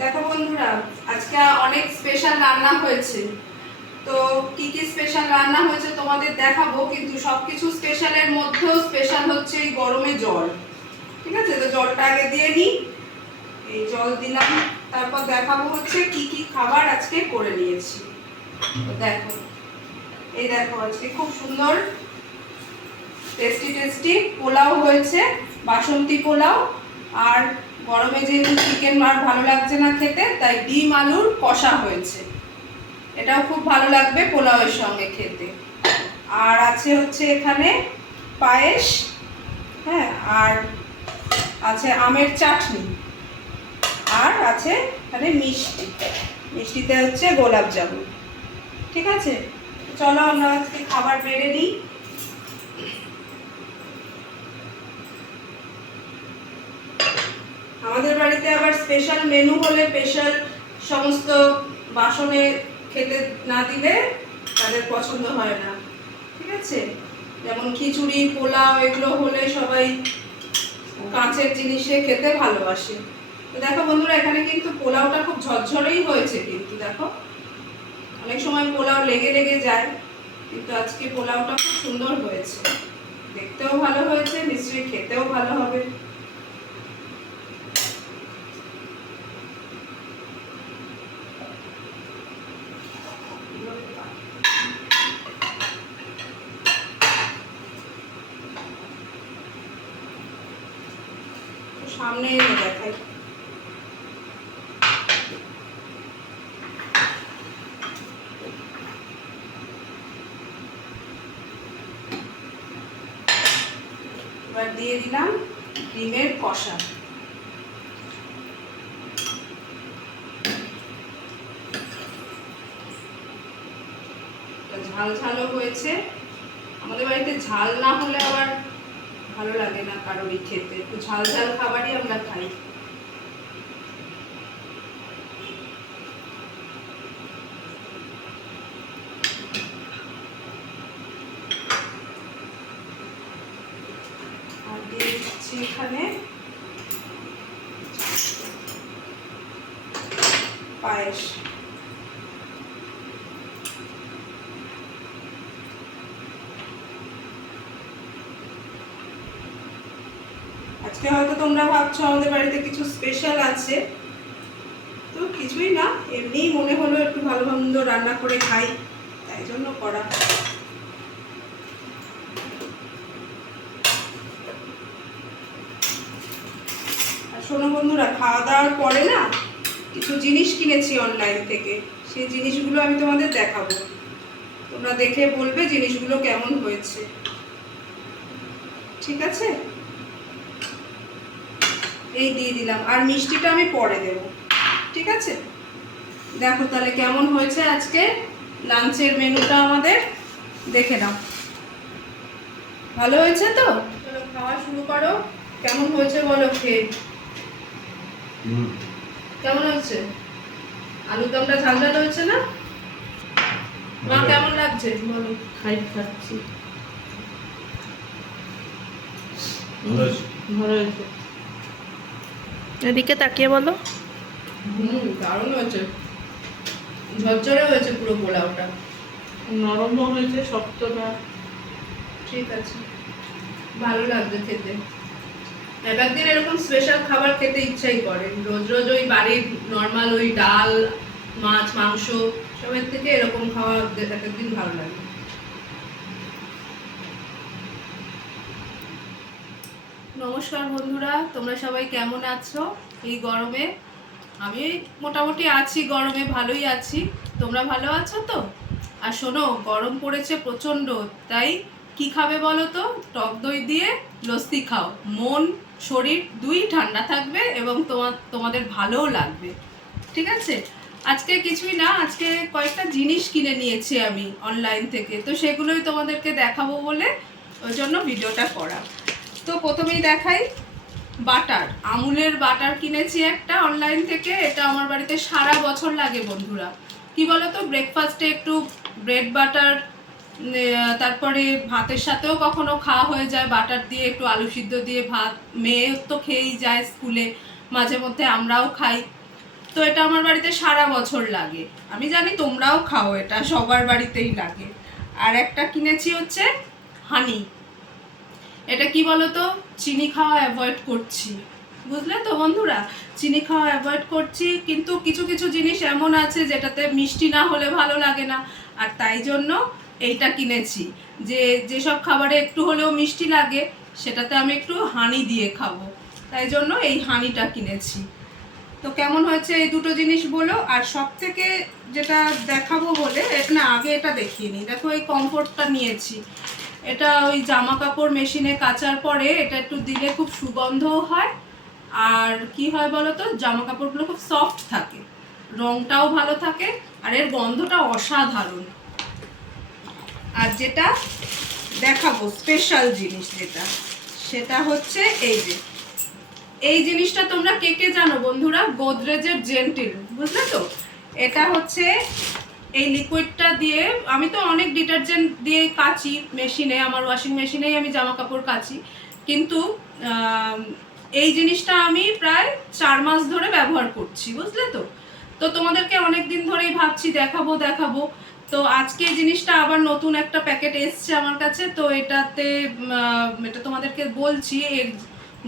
দেখো বন্ধুরা, আজকে অনেক স্পেশাল রান্না হয়েছে। তো কি কি স্পেশাল রান্না হয়েছে তোমাদের দেখাবো, কিন্তু সবকিছু স্পেশালের মধ্যেও স্পেশাল হচ্ছে এই গরমে জল। ঠিক আছে, তো জলটা আগে দিয়ে নিই। এই জল দিলাম, তারপর দেখাবো হচ্ছে কি কি খাবার আজকে করে নিয়েছি। তো দেখো, এই দেখো আজকে খুব সুন্দর টেস্টি টেস্টি পোলাও হয়েছে, বাসন্তী পোলাও। আর গরমে যেহেতু চিকেন আর ভালো লাগছে না খেতে, তাই ডিম আলুর কষা হয়েছে, এটাও খুব ভালো লাগবে পোলাওয়ের সঙ্গে খেতে। আর আছে হচ্ছে এখানে পায়েস, হ্যাঁ, আর আছে আমের চাটনি, আর আছে এখানে মিষ্টি। মিষ্টিতে হচ্ছে গোলাপ জামুন। ঠিক আছে, চলো আমরা আজকে খাবার বেড়ে নিই। আমাদের বাড়িতে আবার স্পেশাল মেনু হলে স্পেশাল সমস্ত বাসনে খেতে না দিলে তাদের পছন্দ হয় না। ঠিক আছে, যেমন খিচুড়ি, পোলাও এগুলো হলে সবাই কাঁচের জিনিসে খেতে ভালোবাসে। তো দেখো বন্ধুরা, এখানে কিন্তু পোলাওটা খুব ঝরঝরেই হয়েছে, কিন্তু দেখো অনেক সময় পোলাও লেগে লেগে যায়, কিন্তু আজকে পোলাওটা খুব সুন্দর হয়েছে, দেখতেও ভালো হয়েছে, নিশ্চয়ই খেতেও ভালো হবে। সামনে এনে দেখাই। এবার দিয়ে দিলাম ডিমের কষা। ঝাল ঝালও হয়েছে, আমাদের বাড়িতে ঝাল না হলে আবার ভালো লাগে না কারোরই খেতে, একটু ঝাল ঝাল খাবারই আমরা খাই। আর দিয়ে দিচ্ছি এখানে পায়েস। আজকে হয়তো তোমরা ভাবছো আমাদের বাড়িতে কিছু স্পেশাল আছে, তো কিছুই না, এমনিই মনে হলো একটু ভালো মন্দ রান্না করে খাই, তাই জন্য করা। আর শোনো বন্ধুরা, খাওয়া দাওয়ার পরে না কিছু জিনিস কিনেছি অনলাইন থেকে, সেই জিনিসগুলো আমি তোমাদের দেখাবো, তোমরা দেখে বলবে জিনিসগুলো কেমন হয়েছে। ঠিক আছে, এই দিয়ে দিলাম, আর মিষ্টিটা আমি পরে দেব। ঠিক আছে, দেখো তাহলে কেমন হয়েছে আজকে লাঞ্চের মেনুটা আমাদের, দেখে নাও। ভালো হয়েছে তো? চলো খাওয়া শুরু করো। কেমন হয়েছে বলো খেয়ে। কেমন হয়েছে? আলুর দমটা ঝাল ঝাল হয়েছে না? মা কেমন লাগছে বলো। খাচ্ছি, ভালো হয়েছে। এদিকে তাকিয়ে বলো। দারুণ হয়েছে, ঝরঝরে হয়েছে পুরো পোলাওটা, নরমও হয়েছে, শক্ত না। ঠিক আছে, ভালো লাগছে খেতে। একদিন এরকম স্পেশাল খাবার খেতে ইচ্ছাই করে, রোজ রোজ ওই বাড়ির নর্মাল ওই ডাল মাছ মাংস সবের থেকে এরকম খাওয়া একদিন ভালো লাগে। নমস্কার বন্ধুরা, তোমরা সবাই কেমন আছো এই গরমে? আমি মোটামুটি আছি, গরমে ভালোই আছি। তোমরা ভালো আছো তো? আর শোনো, গরম পড়েছে প্রচণ্ড, তাই কি খাবে বলো তো? টক দই দিয়ে লস্যি খাও, মন শরীর দুই ঠান্ডা থাকবে এবং তোমাদের ভালোও লাগবে। ঠিক আছে, আজকে কিছুই না, আজকে কয়েকটা জিনিস কিনে নিয়েছি আমি অনলাইন থেকে, তো সেগুলোই তোমাদেরকে দেখাবো বলে ওই জন্য ভিডিওটা করা। তো প্রথমেই দেখাই, বাটার, আমুলের বাটার কিনেছি একটা অনলাইন থেকে। এটা আমার বাড়িতে সারা বছর লাগে বন্ধুরা। কি বলতো, ব্রেকফাস্টে একটু ব্রেড বাটার, তারপরে ভাতের সাথেও কখনো খাওয়া হয়ে যায় বাটার দিয়ে, একটু আলু সিদ্ধ দিয়ে ভাত, মেয়ে তো খেয়েই যায় স্কুলে, মাঝে মধ্যে আমরাও খাই। তো এটা আমার বাড়িতে সারা বছর লাগে। আমি জানি তোমরাও খাও, এটা সবার বাড়িতেই লাগে। আর একটা কিনেছি হচ্ছে হানি। এটা কি বলো তো, চিনি খাওয়া অ্যাভয়েড করছি, বুঝলে তো বন্ধুরা, চিনি খাওয়া অ্যাভয়েড করছি। কিন্তু কিছু কিছু জিনিস এমন আছে যেটাতে মিষ্টি না হলে ভালো লাগে না, আর তাই জন্য এইটা কিনেছি। যেসব খাবারে একটু হলেও মিষ্টি লাগে সেটাতে আমি একটু হানি দিয়ে খাবো, তাই জন্য এই হানিটা কিনেছি। তো কেমন হয়েছে এই দুটো জিনিস বলো। আর সব থেকে যেটা দেখাবো বলে, না আগে এটা দেখিয়ে নিই। দেখো এই কমফোর্টটা নিয়েছি, এটা ওই জামা কাপড় মেশিনে কাচার পরে এটা একটু দিলে খুব সুগন্ধও হয়, আর কি হয় বলো তো, জামা কাপড়গুলো খুব সফট থাকে, রংটাও ভালো থাকে, আর এর গন্ধটা অসাধারণ। আর যেটা দেখাবো স্পেশাল জিনিস যেটা, সেটা হচ্ছে এই জিনিসটা তোমরা কে কে জানো বন্ধুরা, গোদরেজের জেন্টিল, বুঝলে তো। এটা হচ্ছে এই লিকুইডটা দিয়ে, আমি তো অনেক ডিটারজেন্ট দিয়ে কাচি মেশিনে, আমার ওয়াশিং মেশিনেই আমি জামা কাপড় কাচি, কিন্তু এই জিনিসটা আমি প্রায় 4 মাস ধরে ব্যবহার করছি, বুঝলে তো। তো তোমাদেরকে অনেক দিন ধরেই ভাবছি দেখাবো, তো আজকে এই জিনিসটা আবার নতুন একটা প্যাকেট এসছে আমার কাছে, তো এটাতে এটা তোমাদেরকে বলছি এর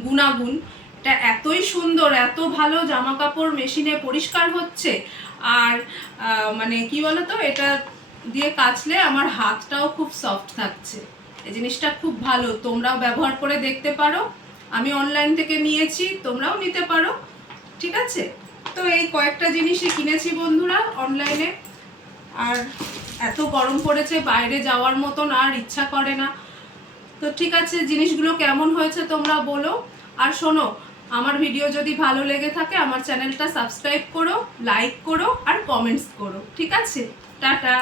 গুণাগুণ। এটা এতই সুন্দর, এত ভালো জামা কাপড় মেশিনে পরিষ্কার হচ্ছে, আর মানে কি বলতো, এটা দিয়ে কাচলে আমার হাতটাও খুব সফট থাকছে। এই জিনিসটা খুব ভালো, তোমরাও ব্যবহার করে দেখতে পারো। আমি অনলাইন থেকে নিয়েছি, তোমরাও নিতে পারো, ঠিক আছে। তো এই কয়েকটা জিনিসই কিনেছি বন্ধুরা অনলাইনে। আর এত গরম পড়েছে, বাইরে যাওয়ার মতন আর ইচ্ছা করে না। তো ঠিক আছে, জিনিসগুলো কেমন হয়েছে তোমরা বলো। আর শোনো, আমার ভিডিও যদি ভালো লেগে থাকে আমার চ্যানেলটা সাবস্ক্রাইব করো, লাইক করো আর কমেন্টস করো, ঠিক আছে। টাটা।